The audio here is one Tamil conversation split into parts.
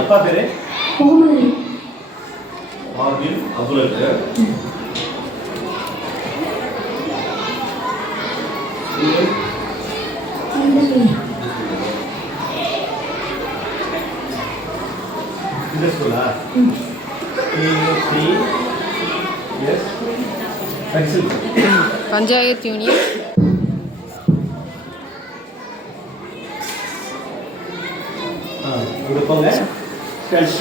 அப்பா பேரு முகமது ஆகில் அபுலக் இந்த ஸ்கூலா பஞ்சாயத்து யூனியன் போங்க ஸ்ட்ரைட்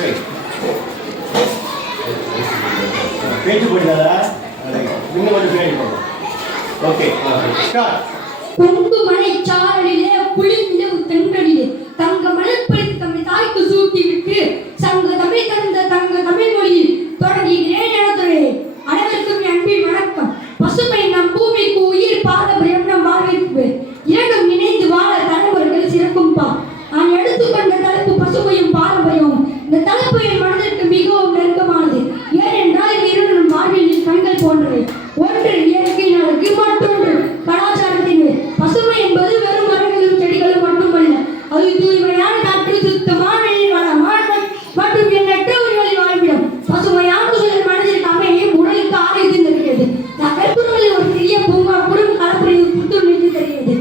பேச்சு போயிடாதா இன்னும் கொஞ்சம் பேச்சு போங்க ஓகே ஸ்டார்ட் பொங்கு மலை சாரலிலே குளிர்ந்த தென்றலிலே தங்க மலர் பறித்து தமிழ் தாய்க்கு சூட்டி விட்டு சங்க தமிழ் தந்த தங்க தமிழ் மொழியில் தொடங்குகிறேன் எனதுரை அனைவருக்கும் அன்பின் வணக்கம். பசுமை நம் பூமிக்கு உயிர் பாரம்பரியம் நம் வாழ்விற்கு இரண்டும் இணைந்து வாழ தலைமுறைகள் சிறக்கும் பா. நான் எடுத்துக்கொண்ட தலைப்பு பசுமையும் பாரம்பரியமும். இந்த தலைப்பு என் மனதிற்கு மிகவும் நெருக்கமானது. ஏனென்றால் இது இரண்டும் வாழ்வியலின் கண்கள் போன்றவை. ஒன்று இயற்கையின் அழகு, மற்றொன்று கலாச்சாரத்தின். பசுமை என்பது வெறும் மரங்களும் செடிகளும் மட்டுமல்ல, அது தூய்மையான காற்று, சுத்தமான நீர், வளமான மற்றும் எண்ணற்ற உயிர்களின் வாழ்விடம். பசுமையான சூழல் மனதிற்கு அமையும், உடலுக்கு ஆரோக்கியம் தருகிறது. நகர்ப்புறங்களில் ஒரு சிறிய பூங்கா குறும் கலப்புரையில் புத்துணர்ச்சி தருகிறது.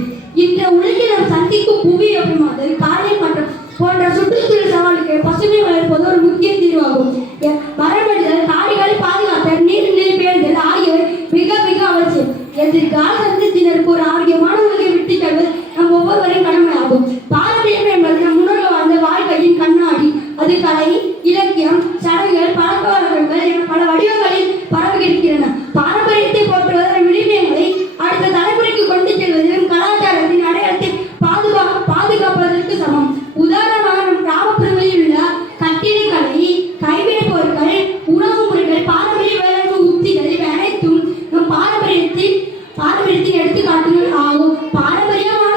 இன்று உலகில் நாம் சந்திக்கும் புவி வெப்பமாதல், காலை மற்றும் போன்ற சுற்றுச்சூழல் சவாலுக்கு பசுமை வளர்ப்பது ஒரு முக்கிய தீர்வாகும். மரமடிதல், காடுகளை பாதுகாத்தல், நீர்நிலை பேணுதல் ஆகியவை மிக மிக அவசியம். எதிர்கால சந்ததியினருக்கு ஒரு ஆரோக்கியமான உலகை விட்டு செல்வது நம் ஒவ்வொருவரின் கடமையாகும். பாரம்பரியம் என்பது நம் முன்னோர்கள் வாழ்ந்த வாழ்க்கையின் கண்ணாடி. அது கலை, இலக்கியம், சடங்குகள், பழக்க வழக்கங்கள் என பல வடிவங்களில் பரவுகின்றன. பாரம்பரியத்தை போற்றுவதன் விளிம்பியங்களை அடுத்த தலைமுறைக்கு கொண்டு செல்வதிலும் கலாச்சாரத்தின் அடையாளத்தை பாதுகாப்பதற்கு சமம். உதாரணமாக நம் கிராமப்புறங்களில் உள்ள கட்டிடக்கலை, கைவினைப் பொருட்கள், உணவு முறைகள், பாரம்பரிய வேளாண் உத்திகள் இவை அனைத்தும் நம் பாரம்பரியத்தின் எடுத்துக்காட்டுகள் ஆகும். பாரம்பரியமான